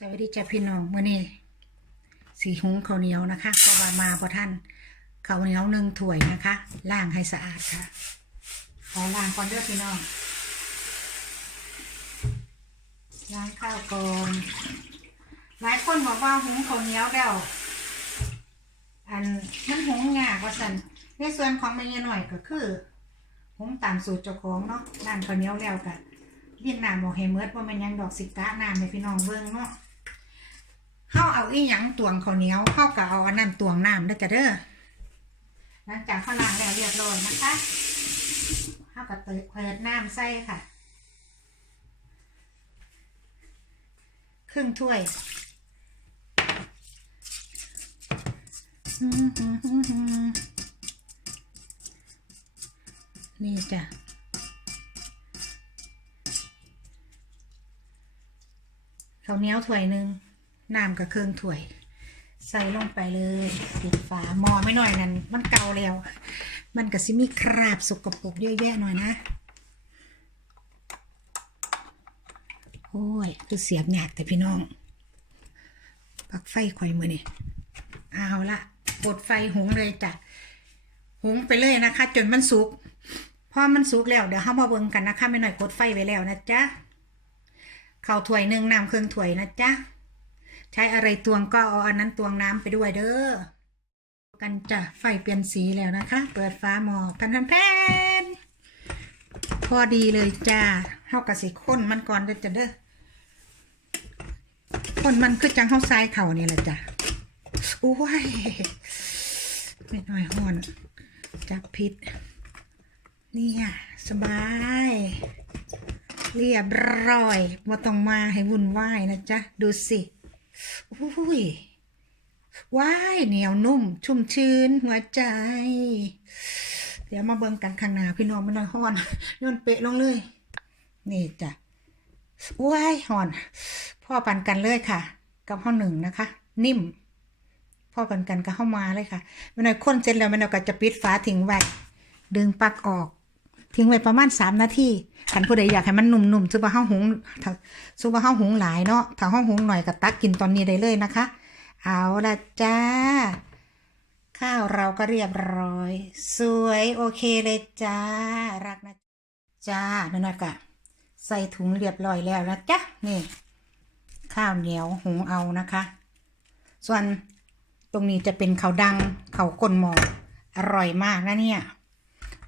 สวัสดีจ้าพี่น้องมื่อนี้สีหุงข้าวเหนียวนะคะเพราะว่ามาพอท่านข้าวเหนียวหนึ่งถ้วยนะคะล้างให้สะอาดค่ะขอล้างก่อนเด้อพี่น้องล้างข้าวก่อนหลายคนบอกว่าหุงข้าวเหนียวแล้วอันมันหุงยากว่าสันในส่วนของแม่ยหน่อยก็คือหุงตามสูตรเจ้าของเนาะล้างข้าวเหนียวแล้วก็เรียนน้ำบอกให้เมิดว่ามันยังดอกสิกะน้ำให้พี่น้องเบิ่งเนาะ เข้าเอาอีหยังตวงข้าวเหนียวเข้ากับเอาอันนั้นตวงน้ำด้อจ้ะเด้อหลังจากข้าวลางแล้วเรียบร้อยนะคะเข้ากับเปิดเปิดน้ำใส่ค่ะ ครึ่งถ้วยนี่จ้ะข้าวเหนียวถ้วยหนึ่ง น้ำกับเครื่องถ้วย ใส่ลงไปเลยปิดฝาหม้อไม่หน่อยนั่นมันเก่าแล้ว มันก็สิมีคราบสกปรกเยอะแยะหน่อยนะ โอ้ยคือเสียบหยากแต่พี่น้องปลักไฟข่อยมือนี่เอาละปดไฟหุงเลยจ้ะหุงไปเลยนะคะ จนมันสุกพอมันสุกแล้วเดี๋ยวเรามาเบิ่งกันนะคะไม่หน่อยกดไฟไว้แล้วนะจ๊ะข้าวถ้วยหนึ่งน้ำเครื่องถ้วยนะจ๊ะ ใช้อะไรตวงก็เอาอันนั้นตวงน้ำไปด้วยเด้อ กันจ้ะไฟเปลี่ยนสีแล้วนะคะ เปิดฟ้าหมอพันพันแพนพอดีเลยจ้าเท่ากับสิข้นมันก่อนเด้อจ้ะเด้อข้นมันคือจังเข้าทรายเข่านี่แหละจ้ะโอ้ยไม่น้อยห่อนจับพิษเนี่ยสบาย เรียบร้อยมาต้องมาให้วุ่นวายนะจ๊ะ ดูสิ อุ้ยว้ายเหนียวนุ่ม ชุ่มชื้น หัวใจ เดี๋ยวมาเบิ่งกันข้างหน้าพี่น้องไม่น้อยห้อนย่นเปะลงเลย นี่จ้ะว้ายห่อน พ่อปันกันเลยค่ะ กับข้าวหนึ่งนะคะ นิ่ม พ่อปันกันกับข้าวมาเลยค่ะไม่น้อยข้นเสร็จแล้วไม่น้อยก็จะปิดฝาทิ้งไว้ดึงปลั๊กออก ทิ้งไว้ประมาณสามนาทีขันผู้ใดอยากให้มันหนุ่มๆซุปเปอร์ข้าวหงซุปเปอร์ข้าวหงหลายเนาะถ้าข้าหงหน่อยก็ตักกินตอนนี้ได้เลยนะคะ เอาละจ้า ข้าวเราก็เรียบร้อย สวยโอเคเลยจ้า รักนะจ้านั่นนะกะใส่ถุงเรียบร้อยแล้วนะจ๊ะนี่ ข้าวเหนียวหุงเอานะคะ ส่วนตรงนี้จะเป็นข้าวดังข้าวก้นหมออร่อยมากนะเนี่ย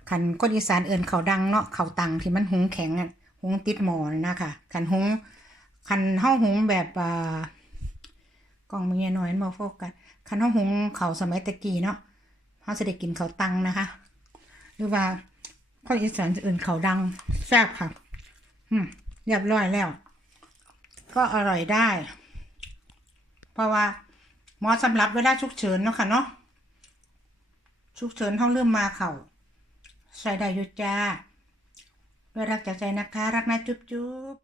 ขันก้นอีสานเอินเขาดังเนาะเขาตังที่มันหุงแข็งอะหุงติดหมอนะค่ะขันหุงขันห้าหุงแบบอ่ากล่องมันเงี้ยน้อยมาโฟกัสขันห้าหุงเขาสมัยตะกี้เนาะเขาจะได้กินเขาตังนะคะ หรือว่าคนอีสานเอินเขาดังแซ่บค่ะ อืมเรียบร้อยแล้ว ก็อร่อยได้ เพราะว่าหมอสำหรับเวลาฉุกเฉินเนาะค่ะเนาะฉุกเฉินเขาเริ่มมาเข่า ใส่ได้ยุจ้าด้วยรักจากใจนะคะ รักนะจุ๊บจุ๊บ